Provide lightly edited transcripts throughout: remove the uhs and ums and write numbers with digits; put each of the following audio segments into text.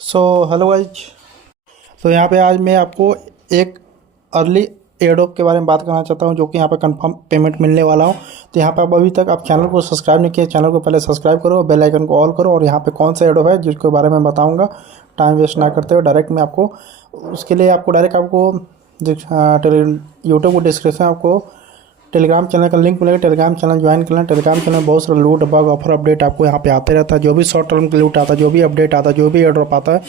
Hello guys. तो यहाँ पे आज मैं आपको एक अर्ली एयरड्रॉप के बारे में बात करना चाहता हूँ, जो कि यहाँ पे कंफर्म पेमेंट मिलने वाला हो। तो यहाँ पे आप अभी तक आप चैनल को सब्सक्राइब नहीं किए, चैनल को पहले सब्सक्राइब करो, बेल आइकन को ऑल करो। और यहाँ पे कौन सा एयरड्रॉप है जिसके बारे में बताऊँगा, टाइम वेस्ट ना करते हुए डायरेक्ट मैं आपको उसके लिए आपको डायरेक्ट आपको यूट्यूब को डिस्क्रिप्शन आपको टेलीग्राम चैनल का लिंक मिलेगा। टेलीग्राम चैनल ज्वाइन करना। टेलीग्राम चैनल में बहुत सारा लूट बग ऑफर अपडेट आपको यहाँ पे आते रहता है। जो भी शॉर्ट टर्म के लूट आता है, जो भी अपडेट आता है, जो भी एयर ड्रॉप आता है,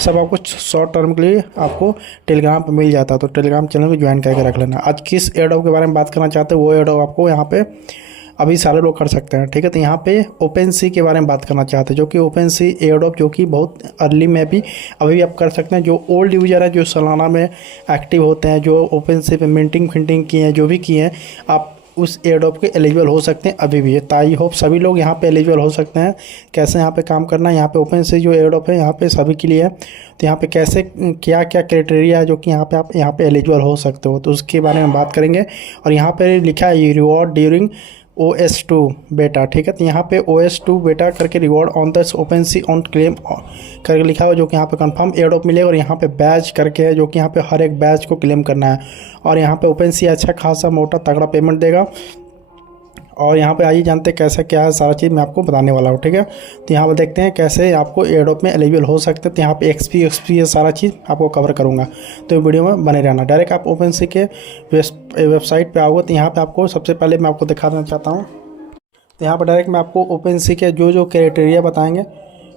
सब आपको शॉर्ट टर्म के लिए आपको टेलीग्राम पे मिल जाता है। तो टेलीग्राम चैनल को ज्वाइन करके रख लेना। आज किस एयर ड्रॉप के बारे में बात करना चाहते हैं, वो एयर ड्रॉप आपको यहाँ पे अभी सारे लोग कर सकते हैं, ठीक है। तो यहाँ पे ओपन सी के बारे में बात करना चाहते हैं, जो कि ओपन सी एयरड्रॉप जो कि बहुत अर्ली में भी अभी भी आप कर सकते हैं। जो ओल्ड यूजर है, जो सालाना में एक्टिव होते हैं, जो ओपन सी पे मिंटिंग फिंटिंग किए हैं, जो भी किए हैं, आप उस एयरड्रॉप के एलिजिबल हो सकते हैं अभी भी। तो आई होप सभी लोग यहाँ पे एलिजिबल हो सकते हैं। कैसे यहाँ पे काम करना है, यहाँ पे ओपन सी जो एयरड्रॉप है यहाँ पे सभी के लिए है। तो यहाँ पे कैसे क्या क्या क्राइटेरिया है जो कि यहाँ पे आप यहाँ पे एलिजिबल हो सकते हो, तो उसके बारे में बात करेंगे। और यहाँ पे लिखा है रिवॉर्ड ड्यूरिंग OS2 बेटा, ठीक है। तो यहाँ पे OS2 बेटा करके reward on the OpenSea on claim करके लिखा हुआ, जो कि यहाँ पे कंफर्म एयरड्रॉप मिलेगा। और यहाँ पे बैच करके है, जो कि यहाँ पे हर एक बैच को क्लेम करना है। और यहाँ पे ओपन सी अच्छा खासा मोटा तगड़ा पेमेंट देगा। और यहाँ पे आइए जानते हैं कैसा क्या है, सारा चीज़ मैं आपको बताने वाला हूँ, ठीक है। तो यहाँ पे देखते हैं कैसे आपको एयरड्रॉप में एलिजिबल हो सकते हैं। तो यहाँ पे एक्सपी ये सारा चीज़ आपको कवर करूँगा, तो वीडियो में बने रहना। डायरेक्ट आप ओपन सी के वेबसाइट पे आओगे, तो यहाँ पे आपको सबसे पहले मैं आपको दिखा देना चाहता हूँ। तो यहाँ पर डायरेक्ट मैं आपको ओपन सी के जो जो क्राइटेरिया बताएंगे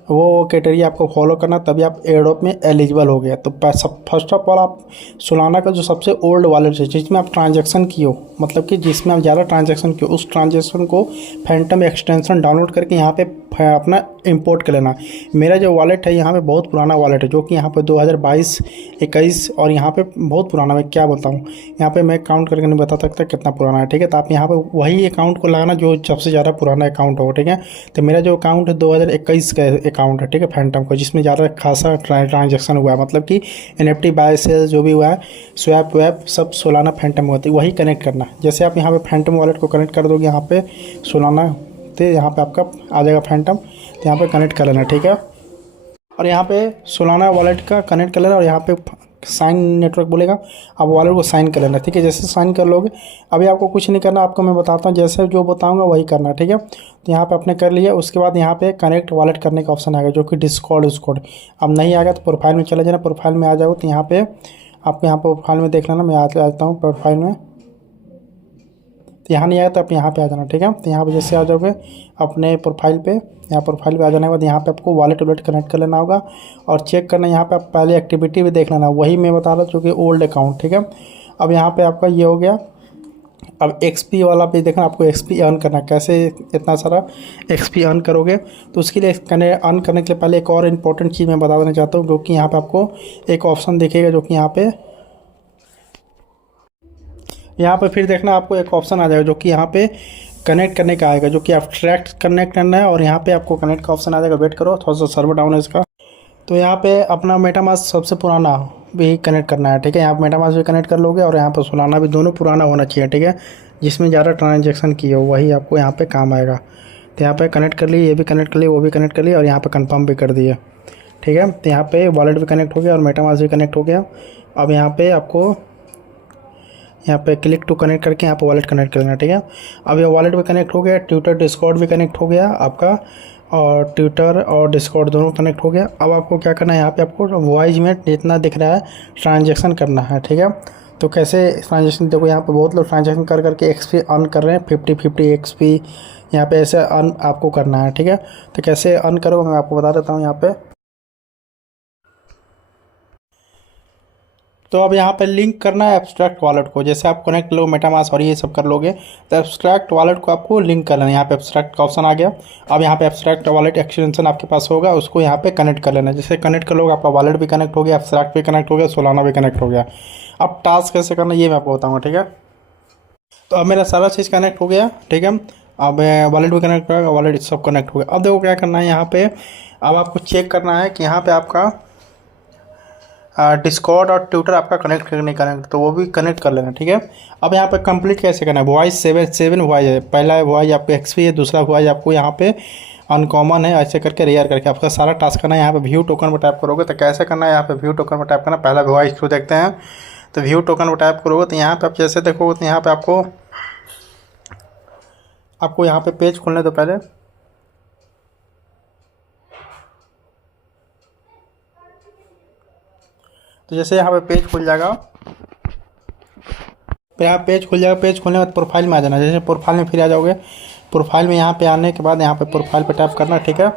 वो क्राइटेरिया आपको फॉलो करना, तभी आप एयरड्रॉप में एलिजिबल हो गए। तो फर्स्ट ऑफ ऑल आप सोलाना का जो सबसे ओल्ड वॉलेट है, जिसमें आप ट्रांजैक्शन किए हो, मतलब कि जिसमें आप ज़्यादा ट्रांजैक्शन किए हो, उस ट्रांजैक्शन को फैंटम एक्सटेंशन डाउनलोड करके यहाँ पे अपना इंपोर्ट कर लेना। मेरा जो वॉलेट है यहाँ पे बहुत पुराना वॉलेट है, जो कि यहाँ पे 2022-21 और यहाँ पे बहुत पुराना, मैं क्या बताऊँ, यहाँ पे मैं काउंट करके नहीं बता सकता कितना पुराना है, ठीक है। तो आप यहाँ पे वही अकाउंट को लगाना जो सबसे ज़्यादा पुराना अकाउंट होगा, ठीक है। तो मेरा जो अकाउंट है 2021 का अकाउंट है, ठीक है, फैंटम को, जिसमें ज़्यादा खासा ट्रांजेक्शन हुआ है, मतलब कि NFT बाय सेल जो भी हुआ है, स्वैप वैप सब सोलाना फैंटम होती है, वही कनेक्ट करना। जैसे आप यहाँ पे फैंटम वॉलेट को कनेक्ट कर दोगे यहाँ पे सोलाना, तो यहाँ पे आपका आ जाएगा फैंटम, तो यहाँ पे कनेक्ट कर लेना, ठीक है। और यहाँ पे सोलाना वॉलेट का कनेक्ट कर लेना, और यहाँ पे साइन नेटवर्क बोलेगा, आप वॉलेट को साइन कर लेना, ठीक है। जैसे साइन कर लोगे, अभी आपको कुछ नहीं करना, आपको मैं बताता हूँ, जैसे जो बताऊँगा वही करना, ठीक है। तो यहाँ पे आपने कर लिया, उसके बाद यहाँ पे कनेक्ट वॉलेट करने का ऑप्शन आएगा, जो कि डिस्कॉर्ड। अब नहीं आएगा तो प्रोफाइल में चले जाना। प्रोफाइल में आ जाओ तो यहाँ पे आपको यहाँ प्रोफाइल में देख लेना, मैं आता हूँ प्रोफाइल में। तो यहाँ नहीं आया तो आप यहाँ पे आ जाना, ठीक है। तो यहाँ पे जैसे आ जाओगे अपने प्रोफाइल पे, यहाँ प्रोफाइल पे आ जाने के बाद यहाँ पे आपको वॉलेट कनेक्ट कर लेना होगा और चेक करना। यहाँ पे आप पहले एक्टिविटी भी देख लेना, वही मैं बता रहा हूँ, चूँकि ओल्ड अकाउंट, ठीक है। अब यहाँ पे आपका ये हो गया। अब XP वाला पे देखना, आपको XP अर्न करना, कैसे इतना सारा XP अर्न करोगे। तो उसके लिए अर्न करने के लिए पहले एक और इम्पोर्टेंट चीज़ मैं बता देना चाहता हूँ, जो कि यहाँ पर आपको एक ऑप्शन दिखेगा, जो कि यहाँ पे फिर देखना आपको एक ऑप्शन आ जाएगा, जो कि यहाँ पे कनेक्ट करने का आएगा, जो कि एब्स्ट्रैक्ट कनेक्ट करना है। और यहाँ पे आपको कनेक्ट का ऑप्शन आ जाएगा, वेट करो थोड़ा सा सर्वर डाउन है इसका। तो यहाँ पे अपना मेटामास्क सबसे पुराना भी कनेक्ट करना है, ठीक है। यहाँ पे मेटामास्क भी कनेक्ट कर लोगे और यहाँ पर सोलाना भी, दोनों पुराना होना चाहिए, ठीक है। जिसमें ज़्यादा ट्रांजेक्शन किए हो वही आपको यहाँ पर काम आएगा। तो यहाँ पर कनेक्ट कर लिए, ये भी कनेक्ट कर लिए, वो भी कनेक्ट कर लिए, और यहाँ पर कन्फर्म भी कर दिए, ठीक है। तो यहाँ पर वॉलेट भी कनेक्ट हो गया और मेटामास्क भी कनेक्ट हो गया। अब यहाँ पर आपको यहाँ पे क्लिक टू कनेक्ट करके यहाँ पे वॉलेट कनेक्ट कर लेना, ठीक है। अब ये वॉलेट भी कनेक्ट हो गया, ट्विटर डिस्कॉर्ड भी कनेक्ट हो गया आपका, और ट्विटर और डिस्कॉर्ड दोनों कनेक्ट हो गया। अब आपको क्या करना है, यहाँ पे आपको वॉइस में जितना दिख रहा है ट्रांजेक्शन करना है, ठीक है। तो कैसे ट्रांजेक्शन, देखो यहाँ पे बहुत लोग ट्रांजेक्शन कर करके XP अर्न कर रहे हैं, 50 XP यहाँ पे ऐसे अर्न आपको करना है, ठीक है। तो कैसे अर्न करोगे मैं आपको बता देता हूँ यहाँ पे। तो अब यहाँ पे लिंक करना है एब्स्ट्रैक्ट वॉलेट को। जैसे आप कनेक्ट लोगे मेटामास्क और ये सब कर लोगे, तो एब्स्ट्रैक्ट वॉलेट को आपको लिंक कर लेना। यहाँ पे एब्स्ट्रैक्ट का ऑप्शन आ गया। अब यहाँ पे एब्स्ट्रैक्ट वॉलेट एक्सटेंशन आपके पास होगा, उसको यहाँ पे कनेक्ट कर लेना। जैसे कनेक्ट कर लोगे, आपका वॉलेट भी कनेक्ट हो गया, एब्स्ट्रैक्ट भी कनेक्ट हो गया, सोलाना भी कनेक्ट हो गया। अब टास्क कैसे करना ये मैं आपको बताऊँगा, ठीक है। तो अब मेरा सारा चीज़ कनेक्ट हो गया, ठीक है। अब वॉलेट भी कनेक्ट होगा, वॉलेट सब कनेक्ट हो गया। अब देखो क्या करना है यहाँ पे, अब आपको चेक करना है कि यहाँ पे आपका डिस्कॉर्ड और ट्विटर आपका कनेक्ट नहीं कनेक्ट, तो वो भी कनेक्ट कर लेना, ठीक है। अब यहाँ पे कंप्लीट कैसे करना है, वॉइस 7 वॉइस है, पहला वॉइस आपको एक्सपी है, दूसरा वॉइस आपको यहाँ पे अनकॉमन है, ऐसे करके रेयर करके आपका सारा टास्क करना है। यहाँ पे व्यू टोकन पर टाइप करोगे तो कैसे करना है, यहाँ पे व्यू टोकन पर टाइप करना, पहला वॉइस थ्रू देखते हैं। तो व्यू टोकन पर टाइप करोगे तो यहाँ पे आप जैसे देखोगे तो यहाँ पे आपको यहाँ पे पेज खोलने तो पहले तो जैसे यहाँ पे पेज खुल जाएगा, फिर यहाँ पेज खुल जाएगा, पेज खुलने के बाद प्रोफाइल में आ जाना, जैसे प्रोफाइल में फिर आ जाओगे, प्रोफाइल में यहाँ पे आने के बाद यहाँ पे प्रोफाइल पे टैप करना, ठीक है।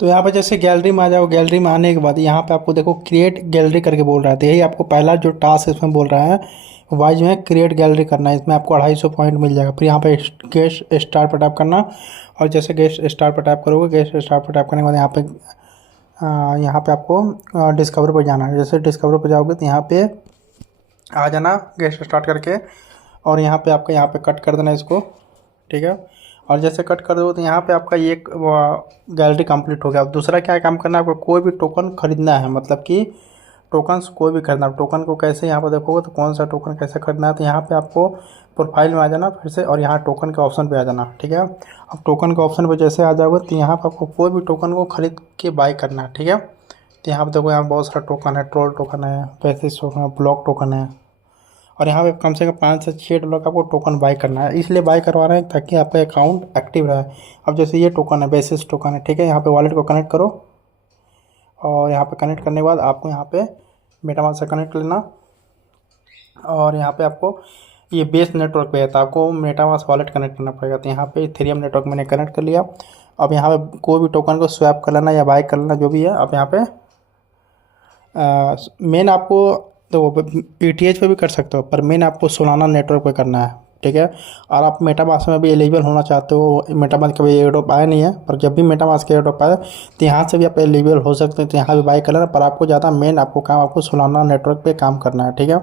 तो यहाँ पे जैसे गैलरी में आ जाओ, गैलरी में आने के बाद यहाँ पे आपको देखो क्रिएट गैलरी करके बोल रहा है, तो यही आपको पहला जो टास्क इसमें बोल रहा है वाइज में क्रिएट गैलरी करना है, इसमें आपको 250 पॉइंट मिल जाएगा। फिर यहाँ पे गेस्ट स्टार पर टैप करना, और जैसे गेस्ट स्टार पर टैप करोगे, गेस्ट स्टार पर टैप करने के बाद यहाँ पे आपको डिस्कवर पर जाना है, जैसे डिस्कवर पर जाओगे तो यहाँ पे आ जाना गेस्ट स्टार्ट करके, और यहाँ पे आपका यहाँ पे कट कर देना इसको, ठीक है। और जैसे कट कर दो तो यहाँ पे आपका ये एक गैलरी कंप्लीट हो गया। अब दूसरा क्या काम करना है, आपको कोई भी टोकन खरीदना है, मतलब कि टोकन्स कोई भी खरीदना, टोकन को कैसे यहाँ पर देखोगे तो कौन सा टोकन कैसे खरीदना है, तो यहाँ पे आपको प्रोफाइल में आ जाना फिर से, और यहाँ टोकन के ऑप्शन पे आ जाना, ठीक है। अब टोकन के ऑप्शन पे जैसे आ जाओगे तो यहाँ पर आपको कोई भी टोकन को खरीद के बाय करना है, ठीक है। तो यहाँ पर देखो यहाँ बहुत सारा टोकन है, ट्रोल टोकन है, बेसिस टोकन है, ब्लॉक टोकन है, और यहाँ पे कम से कम $5 से $6 का आपको टोकन बाय करना है, इसलिए बाय करवा रहे हैं ताकि आपका अकाउंट एक्टिव रहे। अब जैसे ये टोकन है, बेसिस टोकन है, ठीक है। यहाँ पे वॉलेट को कनेक्ट करो, और यहाँ पे कनेक्ट करने के बाद आपको यहाँ पे मेटामास्क से कनेक्ट लेना, और यहाँ पे आपको ये बेस नेटवर्क पे है तो आपको मेटामास्क वॉलेट कनेक्ट करना पड़ेगा। तो यहाँ पे इथेरियम नेटवर्क मैंने कनेक्ट कर लिया। अब यहाँ पे कोई भी टोकन को स्वैप कर लेना या बाय कर लेना, जो भी है। अब यहाँ पे मेन आपको तो ETH पे भी कर सकते हो, पर मेन आपको सोलाना नेटवर्क पे करना है, ठीक है। और आप मेटामास्क में भी एलिजिबल होना चाहते हो, मेटामास्क का भी एयरड्रॉप आया नहीं है, पर जब भी मेटामास्क का एयरड्रॉप आए तो यहाँ से भी आप एलिजिबल हो सकते हैं, तो यहाँ भी बाय कर लेना। पर आपको ज़्यादा मेन आपको काम आपको सोलाना नेटवर्क पे काम करना है, ठीक है।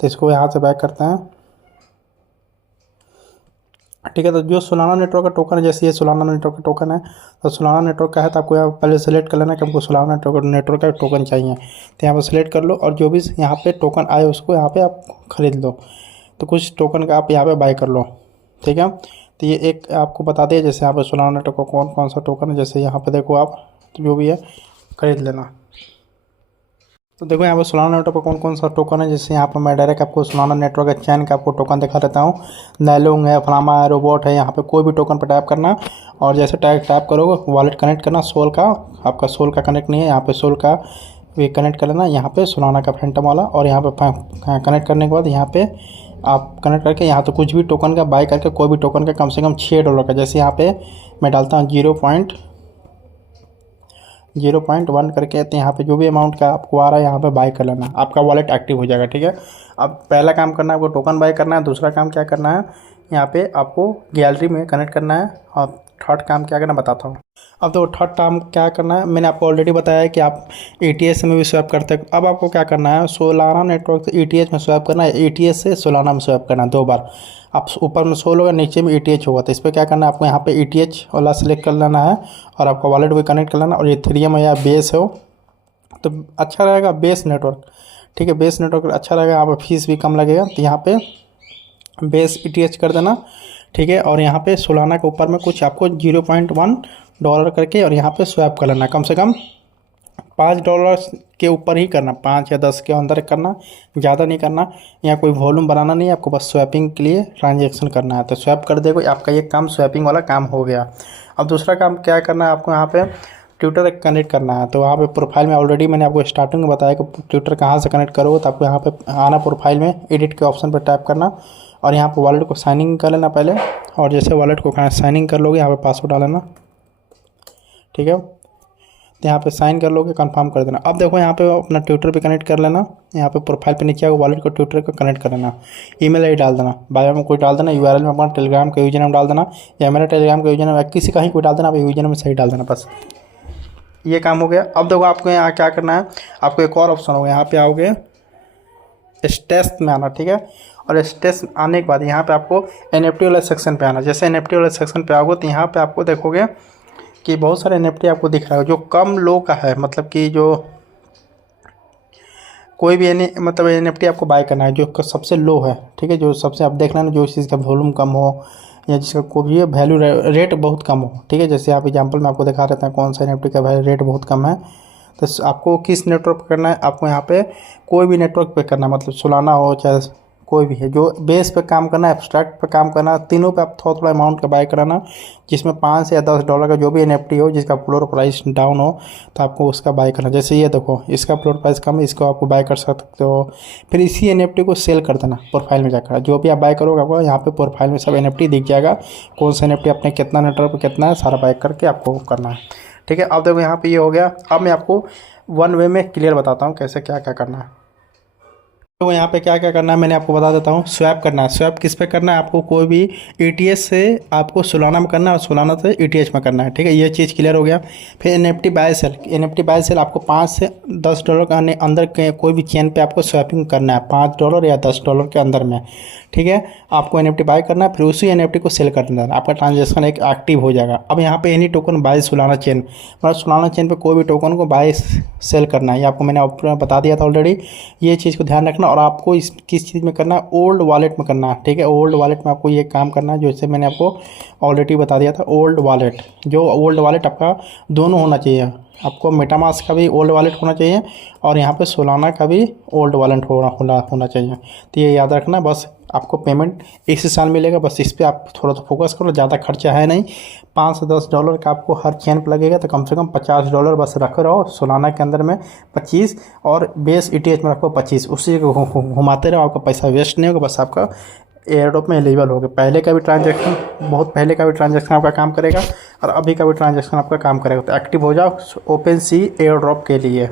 तो इसको यहाँ से बाय करते हैं, ठीक है। तो जो सोलाना नेटवर्क का टोकन है, जैसे ये सोलाना नेटवर्क का टोकन है, तो सोलाना नेटवर्क का है तो आपको यहाँ पहले सेलेक्ट कर लेना कि हमको सोलाना नेटवर्क का टोकन चाहिए, तो यहाँ पर सेलेक्ट कर लो, और जो भी यहाँ पे टोकन आए उसको यहाँ पे आप खरीद लो। तो कुछ टोकन का आप यहाँ पे बाय कर लो, ठीक है। तो ये एक आपको बता दें, जैसे यहाँ पर सोलाना नेटवर्क का कौन कौन सा टोकन है, जैसे यहाँ पर देखो आप, तो जो भी है खरीद लेना। तो देखो यहाँ पर सोलाना नेटवर्क पर कौन कौन सा टोकन है, जैसे यहाँ पर मैं डायरेक्ट आपको सोलाना नेटवर्क का चैन का आपको टोकन दिखा देता हूँ। नैलोंग है, फ्लामा है, रोबोट है, यहाँ पे कोई भी टोकन पर टैप करना, और जैसे टैप करोगे वॉलेट कनेक्ट करना। सोल का आपका सोल का कनेक्ट नहीं है, यहाँ पे सोल का भी कनेक्ट कर लेना, यहाँ पे सोलाना का फैंटम वाला, और यहाँ पे कनेक्ट करने के बाद यहाँ पे आप कनेक्ट करके यहाँ तो कुछ भी टोकन का बाय करके कोई भी टोकन का कम से कम $6 का, जैसे यहाँ पे मैं डालता हूँ 0.1 करके, तो यहाँ पे जो भी अमाउंट का आपको आ रहा है यहाँ पे बाय कर लेना, आपका वॉलेट एक्टिव हो जाएगा, ठीक है। अब पहला काम करना है आपको टोकन बाय करना है, दूसरा काम क्या करना है, यहाँ पे आपको गैलरी में कनेक्ट करना है, और थर्ड काम क्या करना बताता हूँ। अब तो थर्ड काम क्या करना है, मैंने आपको ऑलरेडी बताया है कि आप ETH में भी स्वैप करते हैं। अब आपको क्या करना है, सोलाना नेटवर्क से ETH में स्वैप करना है, ETH से सोलाना में स्वैप करना है 2 बार। आप ऊपर में सोल होगा, नीचे में ETH होगा, तो इस पर क्या करना है, आपको यहाँ पे ETH वाला सेलेक्ट कर लेना है, और आपका वॉलेट भी कनेक्ट कर लेना, और इथेरियम या बेस हो तो अच्छा रहेगा, बेस नेटवर्क, ठीक है। बेस नेटवर्क अच्छा रहेगा, यहाँ पर फीस भी कम लगेगा, तो यहाँ पे बेस ETH कर देना, ठीक है। और यहाँ पे सोलाना के ऊपर में कुछ आपको $0.1 करके, और यहाँ पे स्वैप कर लेना, कम से कम $5 के ऊपर ही करना, 5 या 10 के अंदर करना, ज़्यादा नहीं करना। यहाँ कोई वॉल्यूम बनाना नहीं है, आपको बस स्वैपिंग के लिए ट्रांजेक्शन करना है, तो स्वैप कर देगा, आपका ये काम स्वैपिंग वाला काम हो गया। अब दूसरा काम क्या करना है, आपको यहाँ पे ट्विटर कनेक्ट करना है। तो वहाँ पे प्रोफाइल में ऑलरेडी मैंने आपको स्टार्टिंग में बताया कि ट्विटर कहाँ से कनेक्ट करोगे, तो आपको यहाँ पे आना, प्रोफाइल में एडिट के ऑप्शन पर टैप करना, और यहाँ पे वॉलेट को साइन इन कर लेना पहले, और जैसे वॉलेट को साइन इन कर लोगे यहाँ पे पासवर्ड डाल लेना, ठीक है। तो यहाँ पे साइन कर लोगे, कंफर्म कर देना। अब देखो यहाँ पे अपना ट्विटर पे कनेक्ट कर लेना, यहाँ पे प्रोफाइल पे नीचे आओ, वॉलेट को ट्विटर को कनेक्ट कर लेना, ईमेल आईडी डाल देना, बायो में कोई डाल देना, URL में अपना टेलीग्राम का यूजर नेम डाल देना, या मेरा टेलीग्राम का यूजर नेम किसी का ही कोई डाल देना, आप यूजर नेम सही डाल देना, बस ये काम हो गया। अब देखो आपको यहाँ क्या करना है, आपको एक और ऑप्शन होगा, यहाँ पे आओगे स्टेस में आना, ठीक है। और स्टेस आने के बाद यहाँ पे आपको NFT वाले सेक्शन पे आना। जैसे NFT वाले सेक्शन पे आओगे तो यहाँ पे आपको देखोगे कि बहुत सारे NFT आपको दिख रहा है, जो कम लो का है, मतलब कि जो कोई भी मतलब NFT आपको बाय करना है जो सबसे लो है, ठीक है, जो सबसे आप देख लेना जो चीज़ का वॉल्यूम कम हो या जिसका कोई भी वैल्यू रेट बहुत कम हो, ठीक है। जैसे आप एग्जांपल में आपको दिखा देते हैं कौन सा NFT का रेट बहुत कम है। तो आपको किस नेटवर्क पे करना है, आपको यहाँ पे कोई भी नेटवर्क पे करना है, मतलब सोलाना हो चाहे कोई भी है, जो बेस पे काम करना है, एब्स्ट्रैक्ट पे काम करना है, तीनों पे आप थोड़ा थोड़ा अमाउंट का बाय कराना, जिसमें 5 से या $10 का जो भी NFT हो जिसका फ्लोर प्राइस डाउन हो तो आपको उसका बाय करना। जैसे ये देखो इसका फ्लोर प्राइस कम है, इसको आपको बाय कर सकते हो। फिर इसी NFT को सेल कर देना प्रोफाइल में जाकर, जो भी आप बाय करोगे आपको यहाँ पे प्रोफाइल में सब NFT दिख जाएगा, कौन सा NFT अपने कितना नेटवर्क पर कितना है सारा बाय करके आपको करना है, ठीक है। अब देखो यहाँ पे ये हो गया। अब मैं आपको वन वे में क्लियर बताता हूँ कैसे क्या क्या करना है। तो यहाँ पे क्या क्या करना है मैंने आपको बता देता हूँ। स्वैप करना है। स्वैप किस पे करना है, आपको कोई भी ETH से आपको सोलाना में करना है और सोलाना से ETH में करना है, ठीक है। ये चीज़ क्लियर हो गया। फिर NFT buy sell. NFT buy sell आपको 5 से $10 के अंदर के कोई भी चेन पे आपको स्वैपिंग करना है, $5 या $10 के अंदर में, ठीक है। आपको NFT बाय करना है, फिर उसी NFT को सेल कर देना है, आपका ट्रांजेक्शन एक एक्टिव हो जाएगा। अब यहाँ पे any token buy Solana chain, मतलब सोलाना चेन पे कोई भी टोकन को बाय सेल करना है, ये आपको मैंने बता दिया था ऑलरेडी। ये चीज़ को ध्यान रखना। और आपको इस किस चीज़ में करना है, ओल्ड वॉलेट में करना है, ठीक है। ओल्ड वॉलेट में आपको ये काम करना है, जैसे मैंने आपको ऑलरेडी बता दिया था। ओल्ड वॉलेट, जो ओल्ड वॉलेट आपका दोनों होना चाहिए, आपको मेटामास्क का भी ओल्ड वॉलेट होना चाहिए और यहाँ पे सोलाना का भी ओल्ड वॉलेट होना चाहिए। तो ये याद रखना। बस आपको पेमेंट इसी साल मिलेगा, बस इस पर आप थोड़ा सा फोकस करो, ज़्यादा खर्चा है नहीं। 5 से $10 का आपको हर चेन पर लगेगा, तो कम से कम $50 बस रख रहो सोलाना के अंदर में, 25 और बेस ETH में रखो 25, उसी को घुमाते रहो, आपका पैसा वेस्ट नहीं होगा, बस आपका एयरड्रॉप में एलिजिबल होगा। पहले का भी ट्रांजैक्शन, बहुत पहले का भी ट्रांजैक्शन आपका काम करेगा और अभी का भी ट्रांजैक्शन आपका काम करेगा। तो एक्टिव हो जाओ OpenSea एयरड्रॉप के लिए।